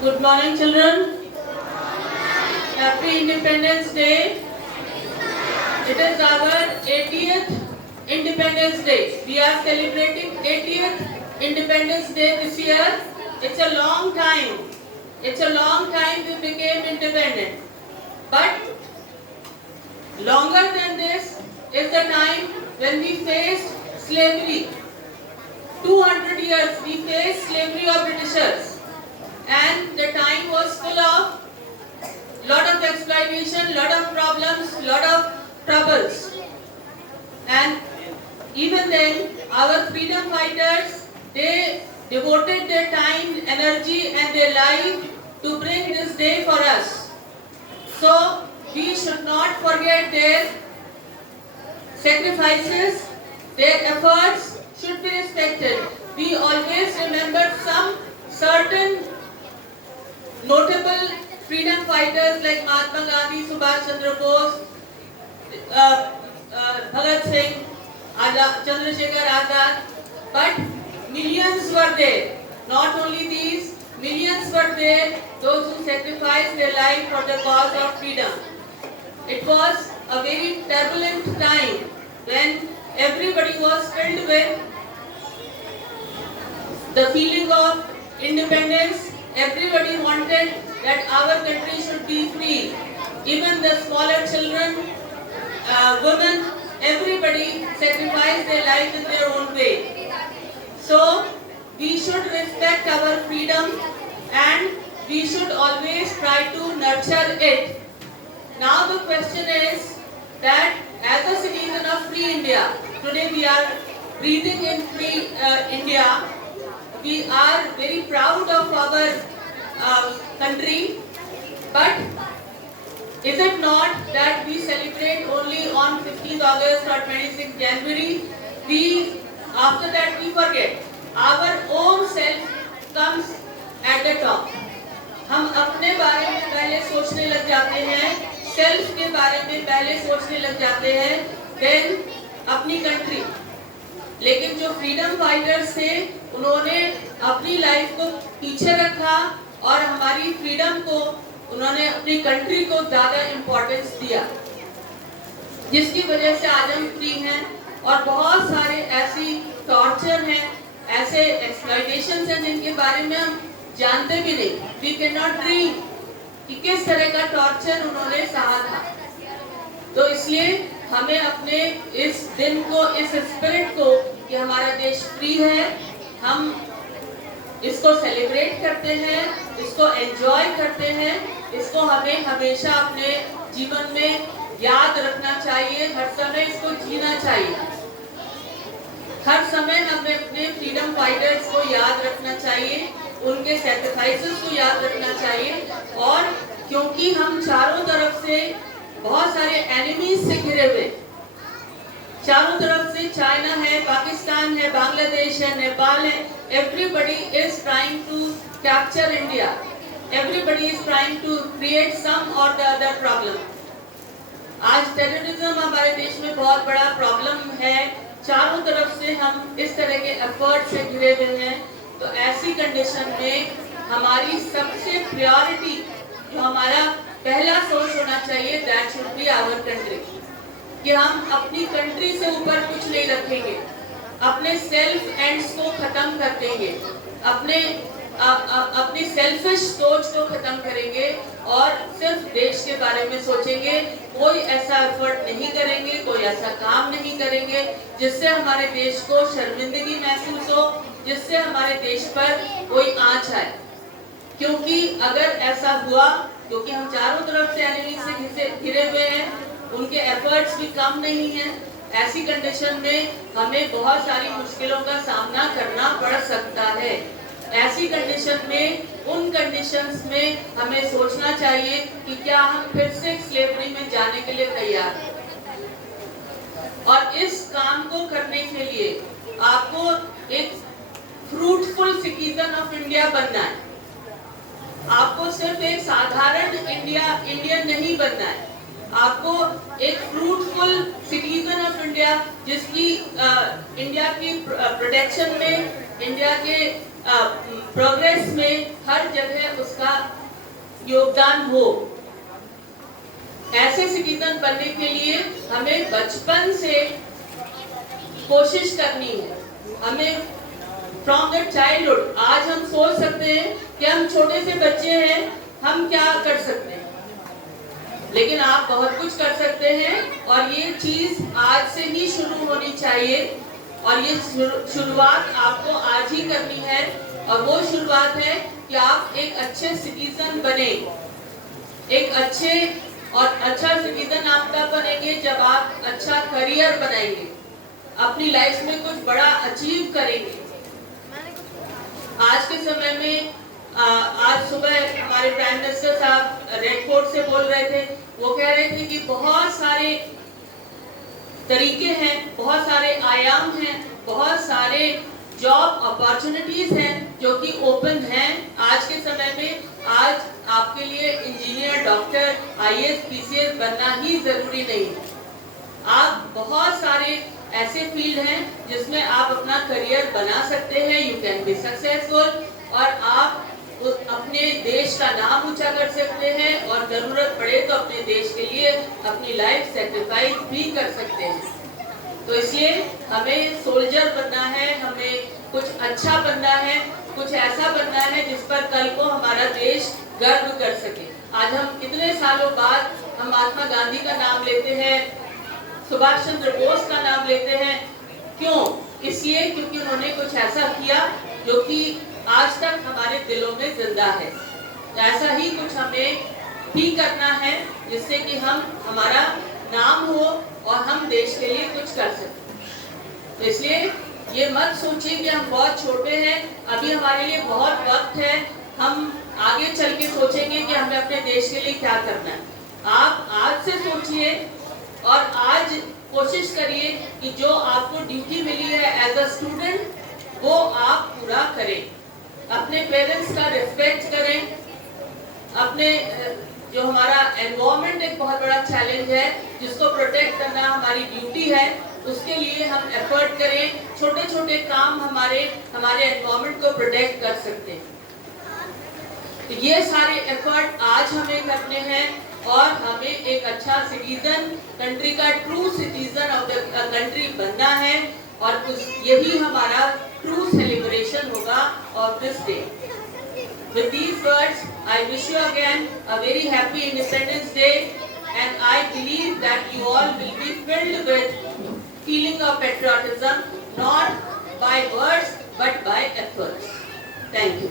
Good morning, children. Happy Independence Day. It is our 80th Independence Day. We are celebrating 80th Independence Day this year. It's a long time. It's a long time we became independent. But longer than this is the time when we faced slavery. 200 years we faced slavery of Britishers. And the time was full of lot of exploitation, lot of problems, lot of troubles. And even then, our freedom fighters, they devoted their time, energy and their life to bring this day for us. So, we should not forget their sacrifices, their efforts should be respected. We always remember some certain notable freedom fighters like Mahatma Gandhi, Subhash Chandra Bose, Bhagat Singh, Chandrasekhar Azad, but millions were there. Not only these, millions were there, those who sacrificed their life for the cause of freedom. It was a very turbulent time when everybody was filled with the feeling of independence. Everybody wanted that our country should be free. Even the smaller children, women, everybody sacrificed their life in their own way. So, we should respect our freedom and we should always try to nurture it. Now the question is that as a citizen of free India, today we are breathing in free India. We are very proud of our country, but is it not that we celebrate only on 15th August or 26th January? After that we forget. Our own self comes at the top. हम अपने बारे में पहले सोचने लग जाते हैं, self के बारे में पहले सोचने लग जाते हैं, then अपनी कंट्री. लेकिन जो फ्रीडम फाइटर्स थे उन्होंने अपनी लाइफ को पीछे रखा और हमारी फ्रीडम को उन्होंने अपनी कंट्री को ज़्यादा इम्पोर्टेंस दिया, जिसकी वजह से आज हम फ्री हैं. और बहुत सारे ऐसी टॉर्चर हैं, ऐसे एक्सप्लॉयटेशंस हैं जिनके बारे में हम जानते भी नहीं. वी कैन नॉट ड्रीम कि किस तरह का टॉर्चर उन्होंने सहा था. तो इसलिए हमें अपने इस दिन को, इस स्पिरिट को कि हमारा देश फ्री है, हम इसको सेलिब्रेट करते हैं, इसको एंजॉय करते हैं, इसको हमें हमेशा अपने जीवन में याद रखना चाहिए. हर समय इसको जीना चाहिए. हर समय हमें अपने फ्रीडम फाइटर्स को याद रखना चाहिए, उनके सैक्रिफाइसेस को याद रखना चाहिए. और क्योंकि हम चारों तरफ से बहुत सारे एनिमीज से घिरे हुए, चारों तरफ से चाइना है, पाकिस्तान है, बांग्लादेश है, नेपाल है. Everybody is trying to capture India. Everybody is trying to create some or the other problem. आज टेररिज्म हमारे देश में बहुत बड़ा प्रॉब्लम है. चारों तरफ से हम इस तरह के एफर्ट से घिरे हुए हैं. तो ऐसी कंडीशन में हमारी सबसे प्रायोरिटी, जो हमारा पहला सोच होना चाहिए, that should be our country. कि हम अपनी कंट्री से ऊपर कुछ नहीं रखेंगे, अपने सेल्फ एंड्स को खत्म कर देंगे, अपनी सेल्फिश सोच को खत्म करेंगे और सिर्फ देश के बारे में सोचेंगे. कोई ऐसा एफर्ट नहीं करेंगे, कोई ऐसा काम नहीं करेंगे जिससे हमारे देश को शर्मिंदगी महसूस हो, जिससे हमारे देश पर कोई आंच आए. क्योंकि अगर ऐसा हुआ, क्योंकि हम चारों तरफ से एनिमी से घिरे हुए हैं, उनके एफर्ट्स भी कम नहीं हैं, ऐसी कंडीशन में हमें बहुत सारी मुश्किलों का सामना करना पड़ सकता है. ऐसी कंडीशन में, उन कंडीशंस में हमें सोचना चाहिए कि क्या हम फिर से स्लेवरी में जाने के लिए तैयार हैं. और इस काम को करने के लिए आपको एक फ्रूटफुल सिटीजन ऑफ इंडिया बनना है. आपको सिर्फ एक साधारण इंडियन नहीं बनना है. आपको एक फ्रूटफुल सिटीजन ऑफ इंडिया, जिसकी इंडिया की प्रोटेक्शन में, इंडिया के प्रोग्रेस में हर जगह उसका योगदान हो। ऐसे सिटीजन बनने के लिए हमें बचपन से कोशिश करनी है। हमें फ्रॉम द चाइल्डहुड, आज हम सोच सकते हैं कि हम छोटे से बच्चे हैं, हम क्या कर सकते हैं, लेकिन आप बहुत कुछ कर सकते हैं और ये चीज आज से ही शुरू होनी चाहिए और ये शुरुआत आपको आज ही करनी है। और वो शुरुआत है कि आप एक अच्छे सिटीजन बने। एक अच्छे और अच्छा सिटीजन आप तब बनेंगे जब आप अच्छा करियर बनाएंगे, अपनी लाइफ में कुछ बड़ा अचीव करेंगे। आज के समय में आज सुबह हमारे प्राइम मिनिस्टर साहब रेड फोर्ट से बोल रहे थे। वो कह रहे थे कि बहुत सारे तरीके हैं, बहुत सारे आयाम हैं, बहुत सारे जॉब अपॉर्चुनिटीज हैं जो कि ओपन हैं आज के समय में। आज आपके लिए इंजीनियर, डॉक्टर, आईएएस, पीसीएस बनना ही जरूरी नहीं है। आप बहुत सारे ऐसे फील्ड हैं जिसमें आप अपना करियर बना सकते हैं। यू कैन बी सक्सेसफुल और आप अपने देश का नाम ऊंचा कर सकते हैं और जरूरत पड़े तो अपने देश के लिए अपनी लाइफ सेक्रीफाइस भी कर सकते हैं। तो इसलिए हमें सोल्जर बनना है, हमें कुछ अच्छा बनना है, कुछ ऐसा बनना है जिस पर कल को हमारा देश गर्व कर सके। आज हम इतने सालों बाद हम महात्मा गांधी का नाम लेते हैं, सुभाष चंद्र बोस का नाम लेते हैं। क्यों? इसलिए क्योंकि उन्होंने कुछ ऐसा किया जो कि आज तक हमारे दिलों में जिंदा है। ऐसा ही कुछ हमें भी करना है जिससे कि हमारा नाम हो और हम देश के लिए कुछ कर सकें। तो इसलिए ये मत सोचिए कि हम बहुत छोटे हैं, अभी हमारे लिए बहुत वक्त है, हम आगे चल के सोचेंगे कि हमें अपने देश के लिए क्या करना है। आप आज से सोचिए और आज कोशिश करिए कि जो आपको ड्यूटी मिली है एज अ स्टूडेंट वो आप पूरा करें। अपने पेरेंट्स का रिस्पेक्ट करें। अपने जो हमारा एनवायरनमेंट एक बहुत बड़ा चैलेंज है जिसको प्रोटेक्ट करना हमारी ड्यूटी है, उसके लिए हम एफर्ट करें। छोटे छोटे काम हमारे एनवायरनमेंट को प्रोटेक्ट कर सकते हैं। तो ये सारे एफर्ट आज हमें करने हैं और हमें एक अच्छा सिटीजन, कंट्री का true citizen of the country बनना है और यही हमारा ट्रू सेलिब्रेशन होगा of this day. With these words, I wish you again a very happy Independence Day, and I believe that you all will be filled with feeling of patriotism, not by words but by efforts. Thank you.